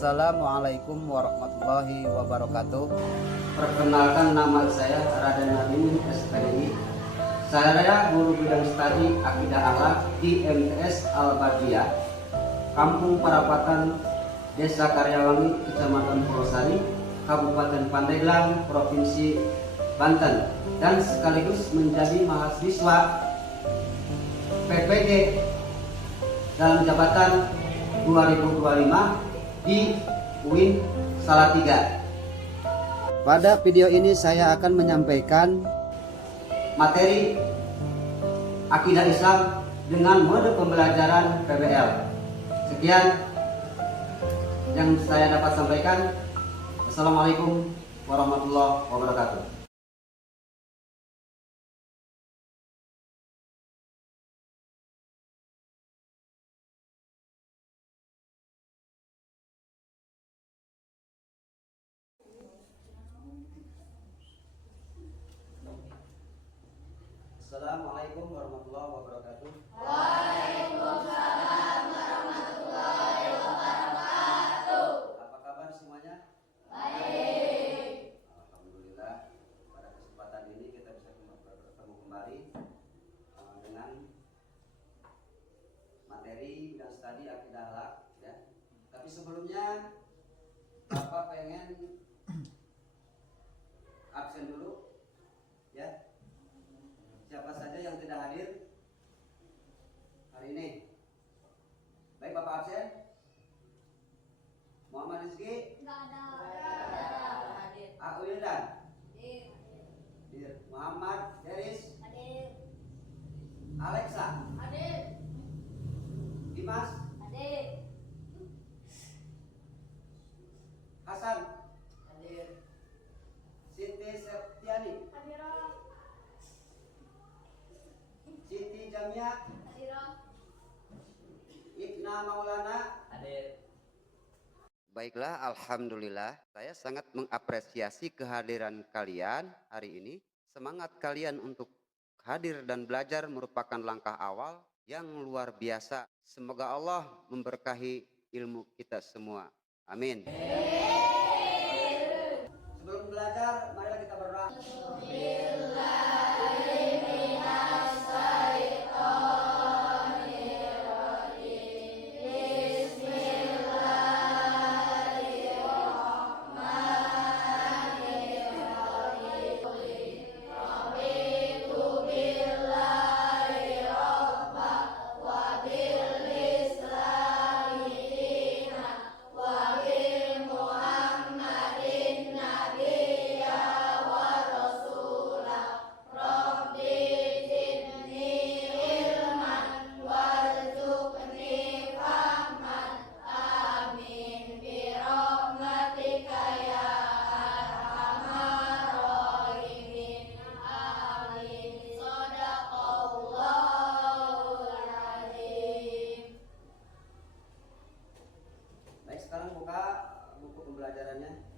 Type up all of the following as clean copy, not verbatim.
Assalamualaikum warahmatullahi wabarakatuh. Perkenalkan, nama saya Raden Nadim SPDI. Saya guru bidang studi Akidah Akhlak di MTS Al-Baqiyah, Kampung Parapatan, Desa Karyawangi, Kecamatan Purwosari, Kabupaten Pandeglang, Provinsi Banten, dan sekaligus menjadi mahasiswa PPG dalam jabatan 2025 di UIN Salatiga. Pada video ini saya akan menyampaikan materi akidah Islam dengan mode pembelajaran PBL. Sekian yang saya dapat sampaikan. Assalamualaikum warahmatullahi wabarakatuh. Assalamualaikum warahmatullahi wabarakatuh. Waalaikumsalam warahmatullahi wabarakatuh. Apa kabar semuanya? Baik. Alhamdulillah, pada kesempatan ini kita bisa bertemu kembali dengan materi bidang studi akidah akhlak, ya. Tapi sebelumnya Bapak pengen absen dulu, ya. Siapa saja yang tidak hadir hari ini? Baik, Bapak absen. Muhammad Rizki, Enggak ada. Hadir. Aku Wildan, Hadir. Muhammad Deris, Hadir. Alexa, Hadir. Dimas, Hadir. Hasan, Hadir. Siti Septiani, Hadir. Siti Jamia, Hadir. Ibna Maulana. Hadir. Baiklah, alhamdulillah, saya sangat mengapresiasi kehadiran kalian hari ini. Semangat kalian untuk hadir dan belajar merupakan langkah awal yang luar biasa. Semoga Allah memberkahi ilmu kita semua. Amin. Sebelum belajar, marilah kita berdoa. Baik, sekarang buka buku pembelajarannya.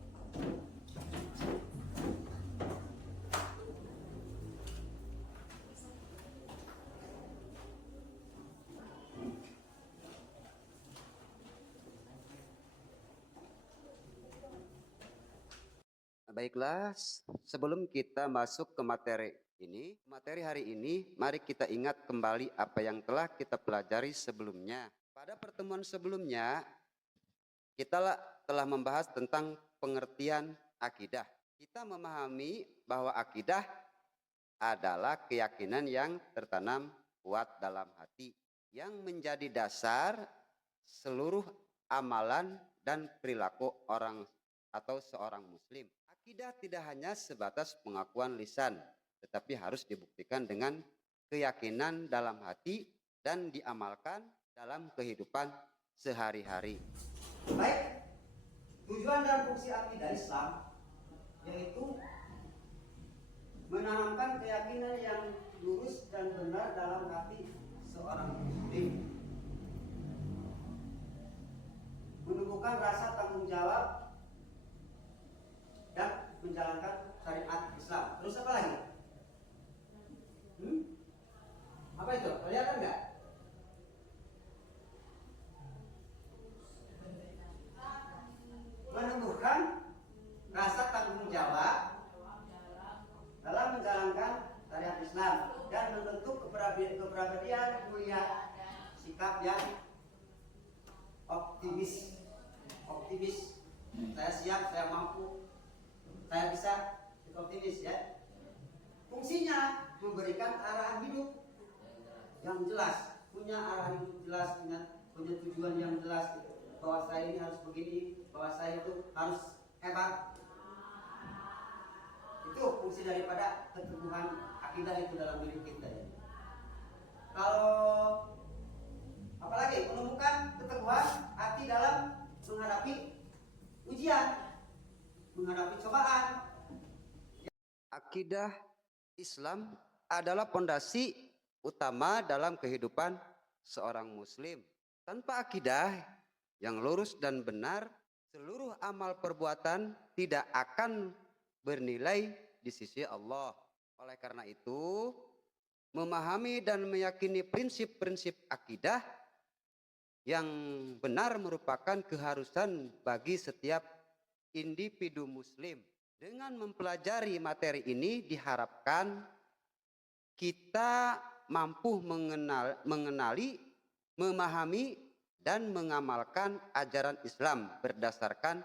Baiklah, sebelum kita masuk ke materi hari ini, mari kita ingat kembali apa yang telah kita pelajari sebelumnya. Pada pertemuan sebelumnya, kita telah membahas tentang pengertian akidah. Kita memahami bahwa akidah adalah keyakinan yang tertanam kuat dalam hati, yang menjadi dasar seluruh amalan dan perilaku orang atau seorang muslim. Akidah tidak hanya sebatas pengakuan lisan, tetapi harus dibuktikan dengan keyakinan dalam hati dan diamalkan dalam kehidupan sehari-hari. Baik, tujuan dan fungsi akidah Islam yaitu menanamkan keyakinan yang lurus dan benar dalam hati seorang muslim, menumbuhkan rasa tanggung jawab dan menjalankan syariat Islam. Terus apa lagi? Apa itu? Kelihatan nggak? ya. Fungsinya memberikan arahan hidup yang jelas, punya arahan hidup jelas, punya tujuan yang jelas gitu. Bahwa saya ini harus begini, bahwa saya itu harus hebat. Itu fungsi daripada keteguhan akidah itu dalam diri kita ya. Kalau apalagi menumbuhkan keteguhan hati dalam menghadapi ujian, menghadapi cobaan. Akidah Islam adalah pondasi utama dalam kehidupan seorang muslim. Tanpa akidah yang lurus dan benar, seluruh amal perbuatan tidak akan bernilai di sisi Allah. Oleh karena itu, memahami dan meyakini prinsip-prinsip akidah yang benar merupakan keharusan bagi setiap individu muslim. Dengan mempelajari materi ini diharapkan kita mampu mengenali, memahami, dan mengamalkan ajaran Islam berdasarkan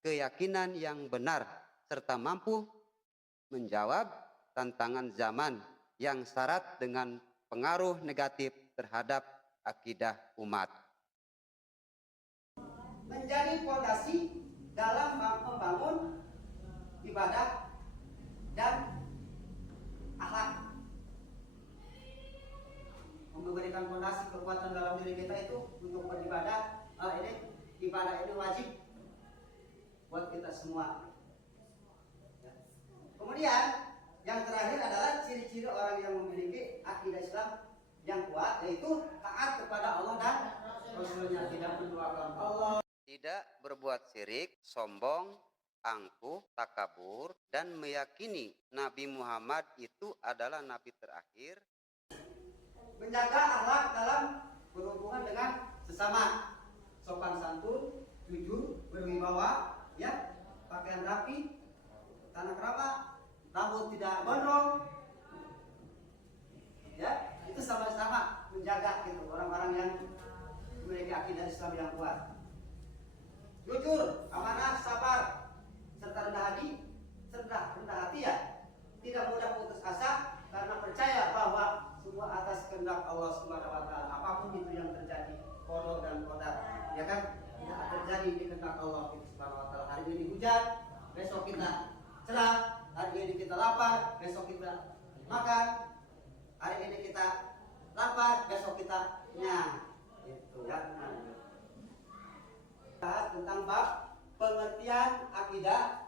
keyakinan yang benar, serta mampu menjawab tantangan zaman yang syarat dengan pengaruh negatif terhadap akidah umat. Menjadi fondasi dalam membangun ibadah dan akhlak. Memberikan fondasi kekuatan dalam diri kita itu untuk beribadah. Ibadah ini wajib buat kita semua. Kemudian yang terakhir adalah ciri-ciri orang yang memiliki akidah Islam yang kuat, yaitu taat kepada Allah dan Rasulnya, tidak menduakan Allah, tidak berbuat syirik, sombong, angkuh, takabur, dan meyakini Nabi Muhammad itu adalah Nabi terakhir. Menjaga akhlak dalam berhubungan dengan sesama, sopan santun, jujur, berwibawa, ya, pakaian rapi, tanah keramat, rambut tidak gondrong, ya, itu sama-sama menjaga gitu orang-orang yang memiliki akidah Islam yang kuat. Jujur, amanah, sabar, serta rendah hati ya, tidak mudah putus asa karena percaya bahwa semua atas kehendak Allah Subhanahu wa taala. Apapun itu yang terjadi, qada dan qadar, ya kan? Tidak terjadi di kehendak Allah Subhanahu wa taala. Hari ini hujan, besok kita cerah, hari ini kita lapar, besok kita makan, hari ini kita lapar, besok kita kenyang. Itu ya. Tentang bab pengertian akidah.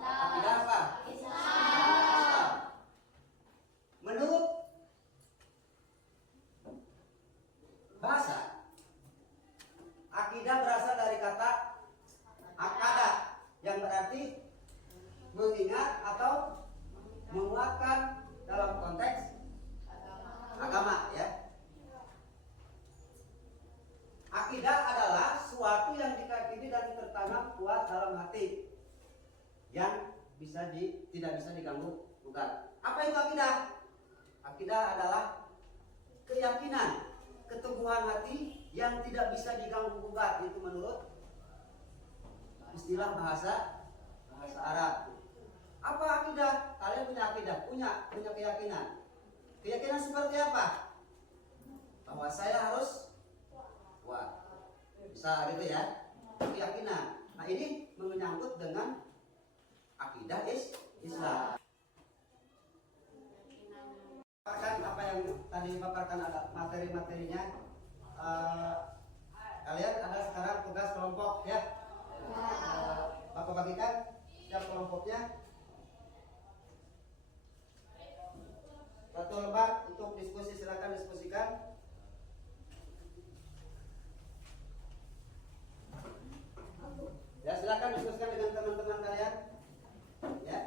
Akidah apa? Islam. Menurut bahasa, akidah berasal dari kata akada yang berarti mengingat atau menguatkan dalam konteks agama ya. Akidah adalah suatu yang diyakini dan tertanam kuat dalam hati yang tidak bisa diganggu gugat. Apa itu akidah? Akidah adalah keyakinan, keteguhan hati yang tidak bisa diganggu gugat, itu menurut istilah bahasa Arab. Apa akidah? Kalian punya akidah, punya keyakinan. Keyakinan seperti apa? Bahwa saya harus kuat. Bisa gitu ya. Keyakinan. Nah, ini menyangkut dengan akidah Islam. Apa yang tadi paparkan ada materi-materinya. Kalian ada sekarang tugas kelompok ya. Bapak bagikan setiap kelompoknya satu lembar untuk diskusi, silakan diskusikan. Ya, silakan diskusikan dengan teman-teman kalian. Ya.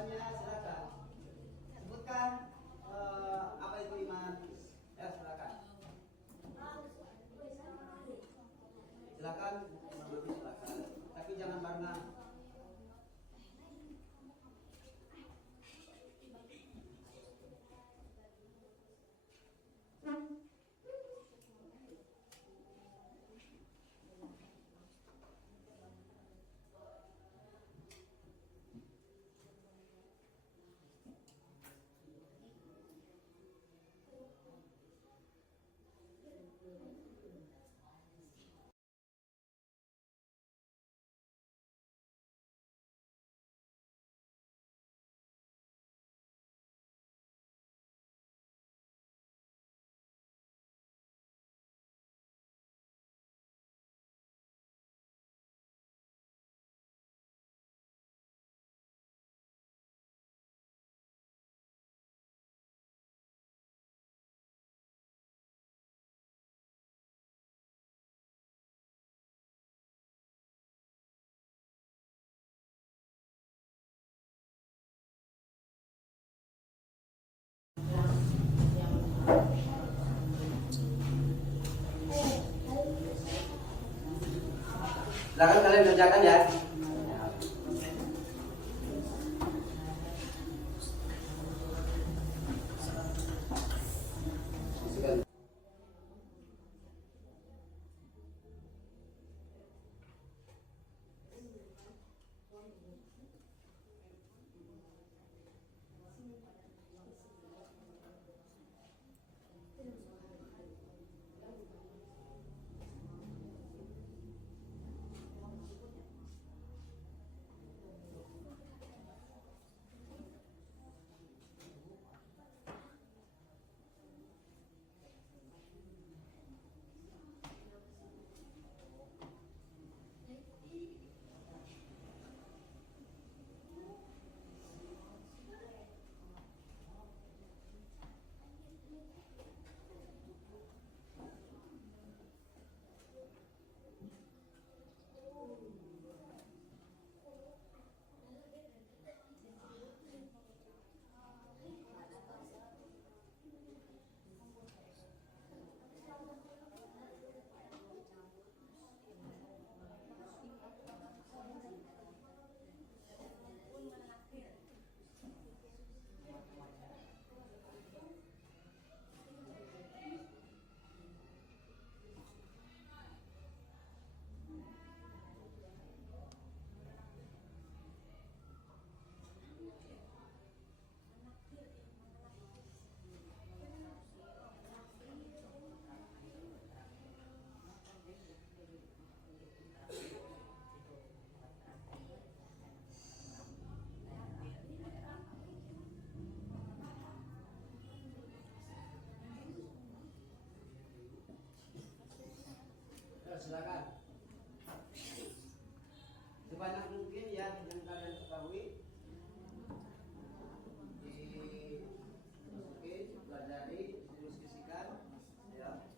jawabannya silakan. Sebutkan apa itu iman. Ya, silakan. Silakan, silakan. Tapi jangan barengan. Silakan kalian kerjakan ya. Silakan. Sebanyak mungkin ya yang kalian ketahui dimasukin, pelajari, diskusikan ya.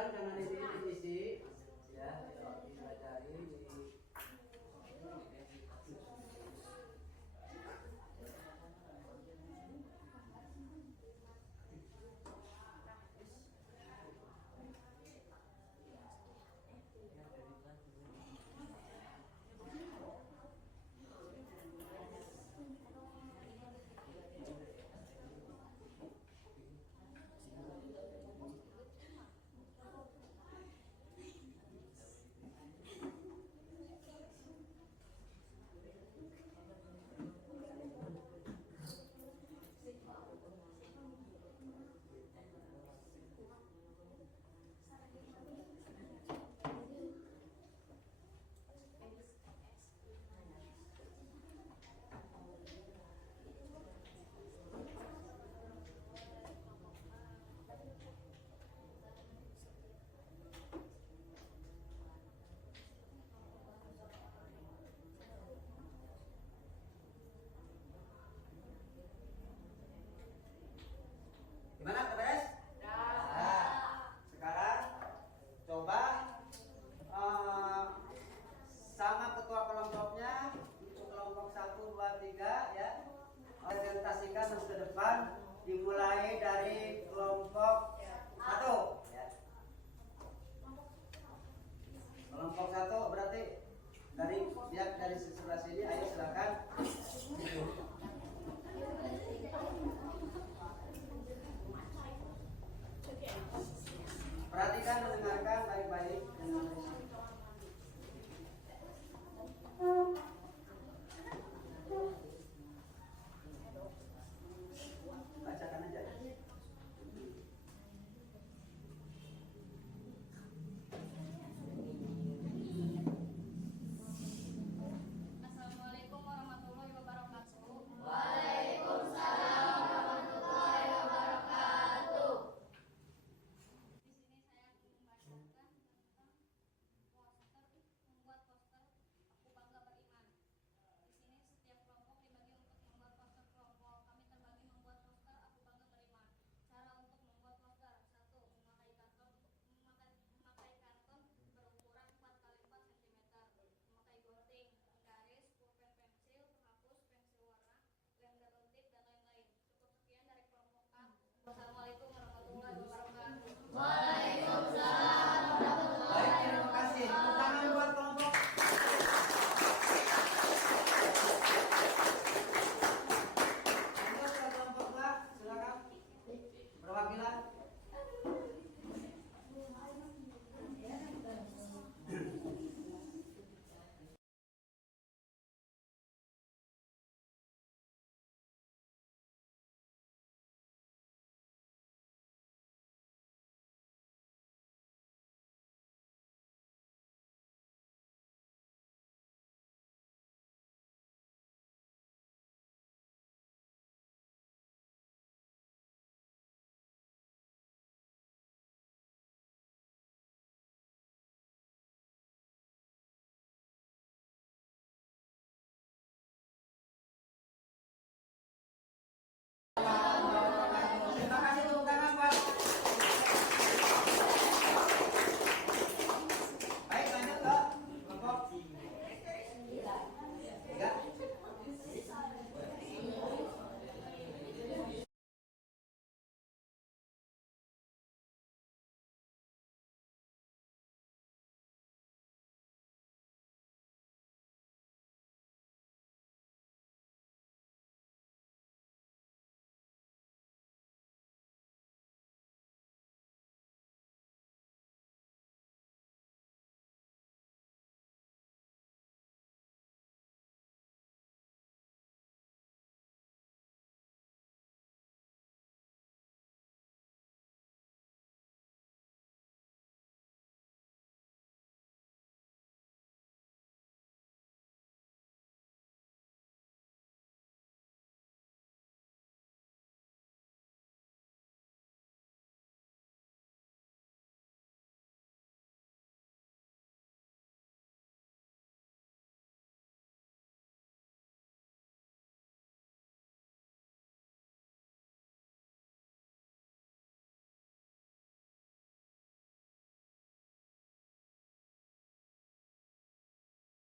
silakan jangan diisi ya, dipelajari di gimana, beres? Nah, sekarang coba sama ketua kelompoknya untuk kelompok 1, 2, 3 ya. Presentasikan ke depan dimulai dari kelompok 1 ya. Kelompok 1 berarti dari sebelah sini, ayo silakan. Perhatikan dan dengarkan baik-baik dengan bacakan aja. Assalamualaikum warahmatullahi wabarakatuh. Waalaikumsalam warahmatullahi wabarakatuh. Di sini saya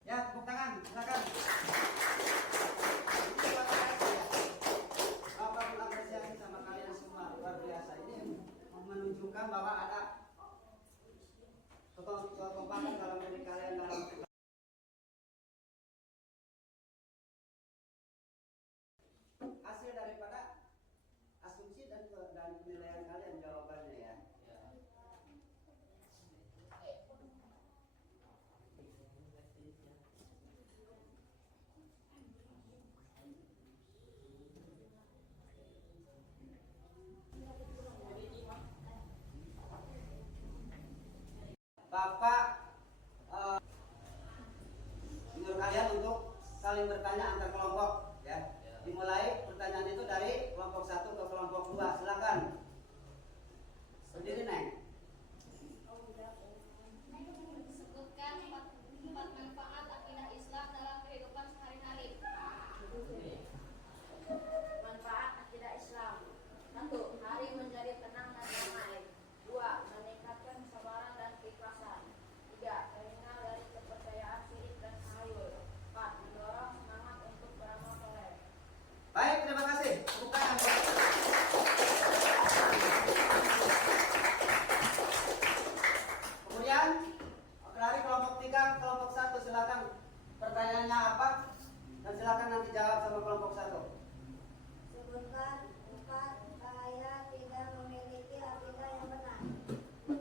Ya, tepuk tangan, silakan. Ini terima kasih ya. Bapak mengapresiasi sama kalian semua, luar biasa. Ini menunjukkan bahwa ada kekompakan dalam diri kalian dalam hasil daripada asumsi dan penilaian kalian jawabannya ya. Bapak menyuruh kalian untuk saling bertanya antar kelompok ya. Dimulai pertanyaan itu dari kelompok 1 ke kelompok 2. Silakan. Berdiri, Neng. Sebutkan empat manfaat akidah Islam dalam kehidupan sehari-hari. Manfaat akidah Islam. 1. Hari menjadi tenang dan damai. 2. Meningkatkan kesabaran dan keikhlasan. 3. Terhindar dari kepercayaan syirik dan tahayul. 4. Mendorong semangat untuk beramal soleh. Baik, terima kasih. Tepuk tangan. Kemudian dari kelompok 3 ke kelompok 1 silakan. Pertanyaannya apa? Dan silakan nanti jawab sama kelompok 1. Sebutkan 4 bahaya tidak memiliki akidah yang benar. 1.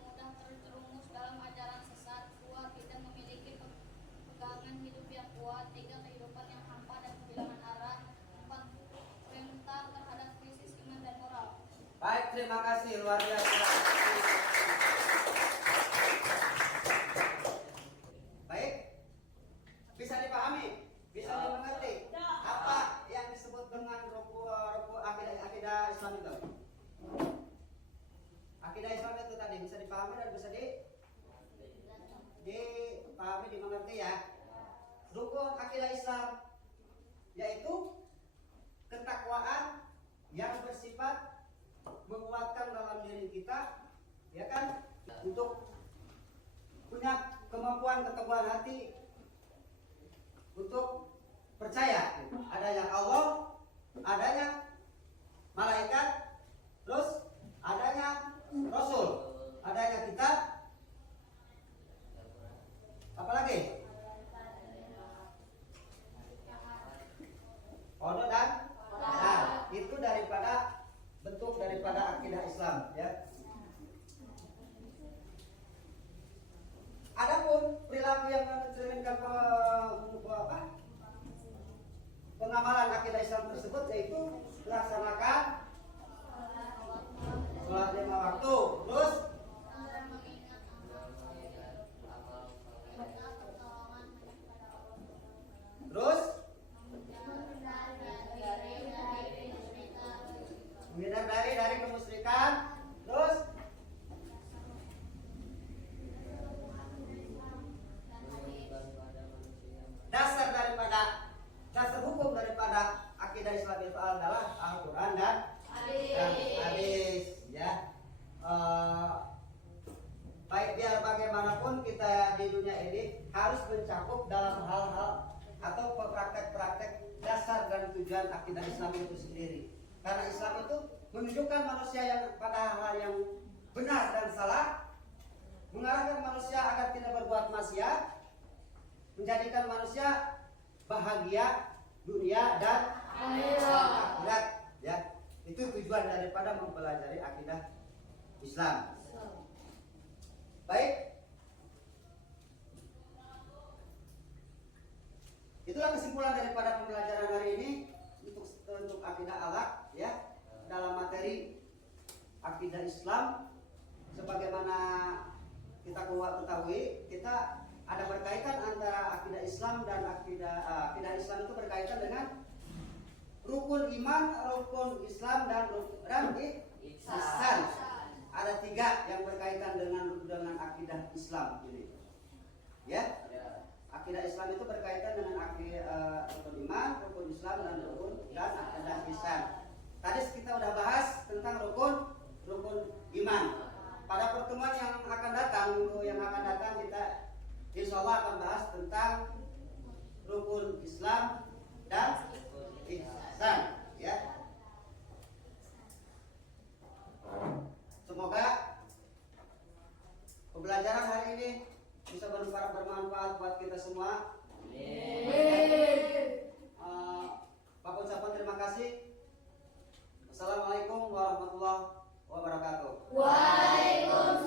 Mudah terjerumus dalam ajaran sesat. 2. Tidak memiliki pegangan hidup yang kuat. 3. Kehidupan yang hampa dan kehilangan arah. 4. Rentan terhadap krisis iman dan moral. Baik, terima kasih. Luar biasa. Baik. Bisa dipahami? Bisa dimengerti? Apa yang disebut dengan ruku akidah Islam itu? Akidah Islam itu tadi bisa dipahami dan bisa dipahami, dimengerti ya. Rukun akidah Islam yaitu ketakwaan yang bersifat menguatkan dalam diri kita, ya kan, untuk punya kemampuan keteguhan hati untuk percaya adanya Allah, adanya malaikat, terus adanya Rasul, adanya kitab, apalagi kodok dan nah, itu daripada bentuk daripada akidah Islam ya. Adapun perilaku yang mencerminkan pengamalan akidah Islam tersebut yaitu melaksanakan sholat 5 waktu, terus menghindar dari kemusyrikan, terus dasar hukum daripada akidah Islam itu adalah Al-Quran dan hadis ya. Baik, biar bagaimanapun kita di dunia ini harus mencakup dalam hal-hal atau praktek-praktek dasar dan tujuan akidah Islam itu sendiri. Karena Islam itu menunjukkan manusia yang pada hal yang benar dan salah, mengarahkan manusia agar tidak berbuat maksiat, menjadikan manusia bahagia dunia dan akhirat ya. Itu tujuan daripada mempelajari akidah Islam. Baik, itulah kesimpulan daripada pembelajaran hari ini untuk akidah alaq ya, dalam materi akidah Islam. Sebagaimana kita ketahui, kita ada berkaitan antara akidah Islam dan akidah Islam itu berkaitan dengan rukun iman, rukun Islam dan ihsan. Ada 3 yang berkaitan dengan akidah Islam ini. Ya. Akidah Islam itu berkaitan dengan rukun iman, rukun Islam dan akidah ihsan. Tadi kita udah bahas tentang rukun iman. Pada pertemuan yang akan datang, minggu yang akan datang kita Insya Allah akan bahas tentang rukun Islam dan ihsan, ya. Semoga pembelajaran hari ini bisa bermanfaat buat kita semua. Bapak ucapkan terima kasih. Assalamualaikum warahmatullahi wabarakatuh. Waalaikumsalam.